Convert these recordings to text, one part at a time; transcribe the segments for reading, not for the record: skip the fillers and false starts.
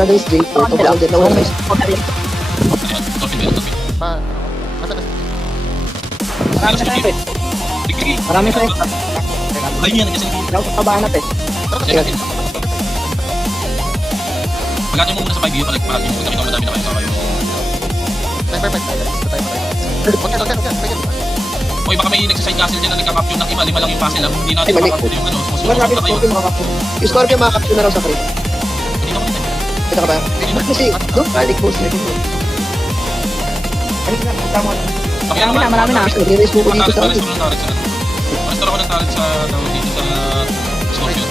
Paradise Jade. Ito ba din nawala guys? Ayan, Scorpion ba yun? Scorpion. Masa na? Marami na tayo, Sige. marami tayo. Ayun yan, nandiyan sa Dapat kabahan natin. Sige. Pagkati mo muna sa 5 pag yung kami madami na kayo sa kayo. Timer 5 tayo. Huwag yan. Uy, baka may nagsaside castle dyan na nagka-capture ng iba, 5 lang yung puzzle. Hindi natin Ay, mali. makakapture yung ano. Diba Sumusunod sabi na kayo. Scorpion makakapture? Yung Scorpion makakapture na raw sa crate. Hindi na ko din. Kita ka ba? Kasi, doon, balik post na din. Ayun na, tama na. Kaya Marami na. Nag-release mo ko dito sa akin. Restore ako ng talent sa tawag dito sa Scorpion.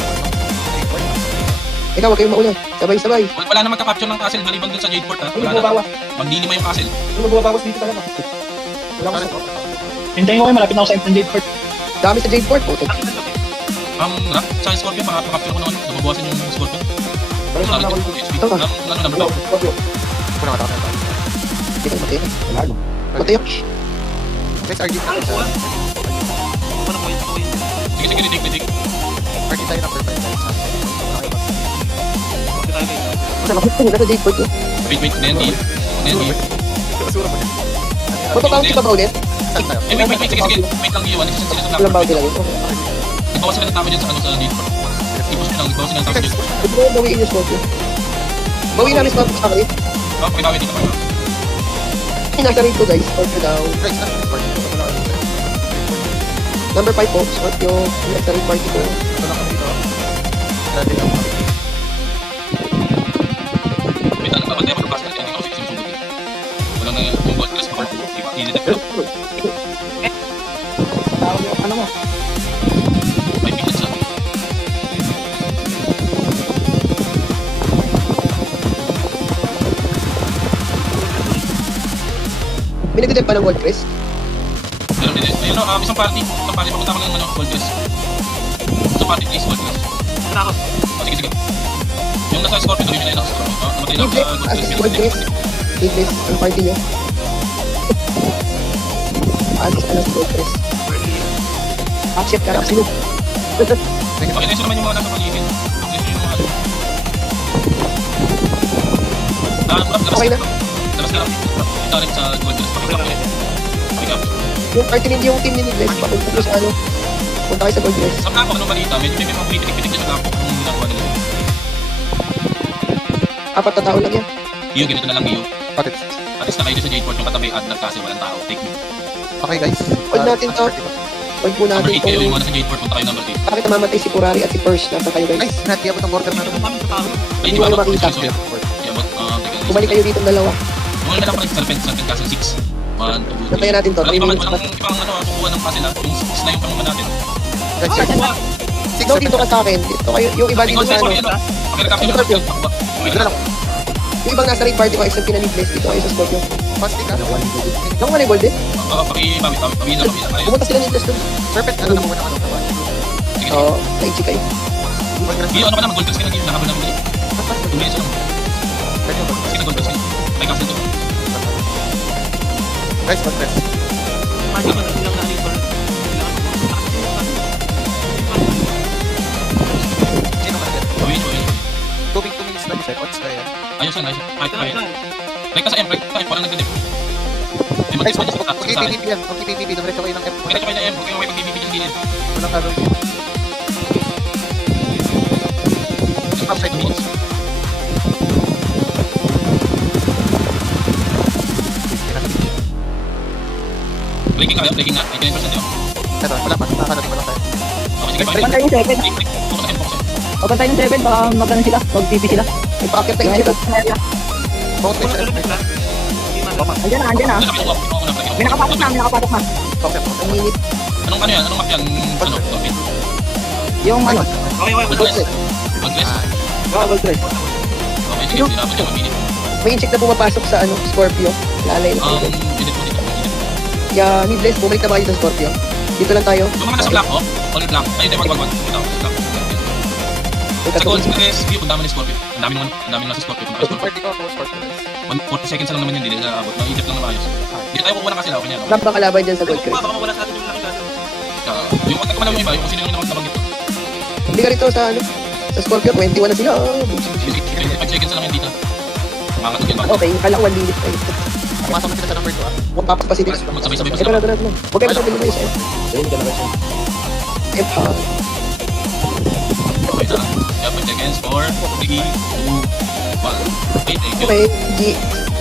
Ikaw, huwag kayong mauna. Sabay-sabay. Wala na magka-capture ng castle maliban dun sa Jade Fort ha. Ay, Wala na. bumabawas. Magninima yung castle. Bumabawas dito talaga. Wala ko. Hintayin ko kayo, malapit na ako sa Infinite Fort. Dami sa Jade Fort po. Rap, sa Scorpion, makaka-capture ko naman. Nababawasan yung Scorpion. Pero sa Lalo ako yung HP. Lalo number 2. Kuna ka na. Hindi ka matay. Lalo. Matay. Guys, RG tayo sa... Sige, retake. RG tayo number 5 guys. Basta makapit ka sa Jade Fort. Wait, Nandy. Matapang ka ba ulit? Saan tayo? Wait, sige. Wait lang iwan. Nagsasan sila sa Walang number. bawal nila yun. Nagbawas sila ng tama dyan sa ano sa Jade Fort. Ipos ko lang, nagbawas sila ng tama dyan. Huwag mo bawiin yung Scorpion. Bawiin namin Scorpion sa crate. Pakibawin dito pa. Nasa rate ko guys. Scorpion daw. Guys, Number 5 po. Scorpion. Nasa rate party ko. ito lang kami dito. Dati lang kami. Wait, ano ba? Bantay mo ng castle. Hindi ko sinusugot eh. Walang na yung gold class pa. Hindi-detect lang. Tawag yung ano mo. 5 minutes lang. May nagdidep pa ng gold press. Pero hindi. Ayun o, isang party. Papunta ko ng ano, gold class. Isang party place, gold class. Sige. Yung nasa Scorpion, gawin nyo na yun. Namatay na ako sa gold class. Gold press. Iglis. Ang party niya. Alis ka na sa gold press. Accept ka na. Sino? Pakita nyo naman yung mga nasa paligid. Pakita nyo yung mga ano. Okay na. Labas ka lang. Ito rin sa gold class. Pakita ko yun. Yung party ninyo, yung team ni Iglis. Papunta ko sa ano. Punta kayo sa gold press. Sa Black anong balita? Medyo may mga pumipitik-pitik dyan sa Black kung ginagawa nila. 4 na tao lang yan. Iyo, ganito na lang iyo. Bakit? At least na kayo sa Jade Fort yung katabi at kasi walang tao. Take me. Okay guys. Huwag natin to. Huwag po Number natin 8 kayo yung kung mga nasa Jade Fort. Punta kayo number 8. bakit namamatay si Purari at si Purge. Nasa kayo guys. Guys, natiabot ang border na naman. Ay, Hindi di ba? mo makita. Sorry. Yeah, but, teka. Bumalik kayo dito dalawa. Yung na lang pala Serpent Castle 6. 1, 2, 3. Nantayan natin to. 3 minutes pa. Walang ibang ano, kukuha ng puzzle ha. Yung 6 na yung panungan natin. Guys, No, dito ka sa akin. Dito kayo. Yung iba dito sa ano. Pakirap Dito na lang. Yung ibang nasa raid party ko except kina Iglis. Dito kayo sa Scorpio. Pasti ka. Nakuha na yung gold eh. Pakibawit. Pumunta sila ni Iglis doon. Serpent, ano na muna ng ano? Sige. Oo. Naiksi kayo. Iyo, ano ka na, mag-gold class ka na. Nahabol na muli. Tumilis lang. Sige na gold class kayo. May castle to. Guys, mag-press. Sino ka na Gawin. 2 minutes na decide. What's kaya? Ayos yan. Right. Like ka sa M, right? Parang nagdadip. May Guys, mag-display sa akin. mag-PPP yan. Mag-PPP. Dumiretso kayo ng M. Pakita kayo na M. Okay, may pag-BBB yung gilid. Walang gagawin. Just upside 2 minutes. Breaking nga. 89% yun. Ito, wala pa. Nakakarating mo lang tayo. Okay, sige. Bantay yung 7. Focus sa M. O bantay yung 7, baka magano sila. Mag-PP sila. Ipakit na Yung yung area. Bawat kayo sa M. Andyan na. May nakapatok na. Okay. Ang minute. Anong ano yan? Anong map yan? Ano? Topin? Yung ano. Gold class? Gold class? Gold Press. Okay, sige. Pinapot yung minute. May incheck na pumapasok sa ano, Scorpio. Lalay na kayo. Minute mo dito. Yeah, ni Bless, bumalik na ba kayo sa Scorpio? Dito lang tayo. Yung mga nasa black, oh. All black. Ayun tayo, wag. Ito, black. May Sa gold katulad. class, view, ang dami ni Scorpio. Ang dami naman nasa Scorpio. Kung Scorpio. Party ko, close party guys. 40 seconds lang naman yun, hindi na abot. Naidip lang na maayos. Hindi tayo kukuha ng kasi okay niya. Wala bang kalaban dyan sa Gold Crest? Yung kontak ko lang yung iba, yung kung sino yung nabanggit ko. Hindi ka rito sa ano, sa Scorpio, 21 na sila. Oh, Sige 25 seconds na lang yun dito. Umangat again, bago. Okay, kala ko 1 minute tayo. Pumasok na sila sa number 2 ah. Huwag tapos pa si Dix. Magsabay-sabay pa Ito sila. na, ito na, ito na. Huwag kayo masabi lumayo sa'yo. F hard. Okay na. Yeah, 5 seconds. 4, 3, 2, 1. Okay, thank you. Okay, G.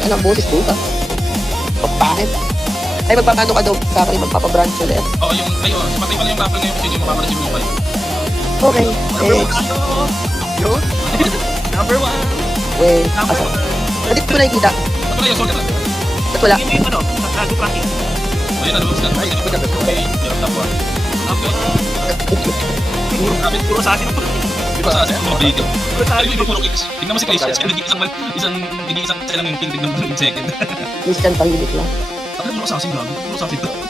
Anong boses puta? Pagpangit. Ay, magpapano ka daw sa akin, magpapabranch ulit. Oo, yung, ay, oh, patay pa na yung rappel ngayon kasi yung makakaresive yung 5. Okay, next. Number 1. Wait, asa? Hindi ko nakikita. At wala yung soldier na. Ba't wala? Hindi yung ano, nag-radio planking. Ayun na, lumabas na. Okay, yung top 1. Okay. Puro sa asin. Diba sa asin? Mga video. Puro sa Ay, asin. yung puro kills. Tignan mo si Chris. Nag-iisang sila ng yung kill. Tignan mo yung second. Christian, tahimik lang. Bakit puro sa asin, grabe? Puro sa asin.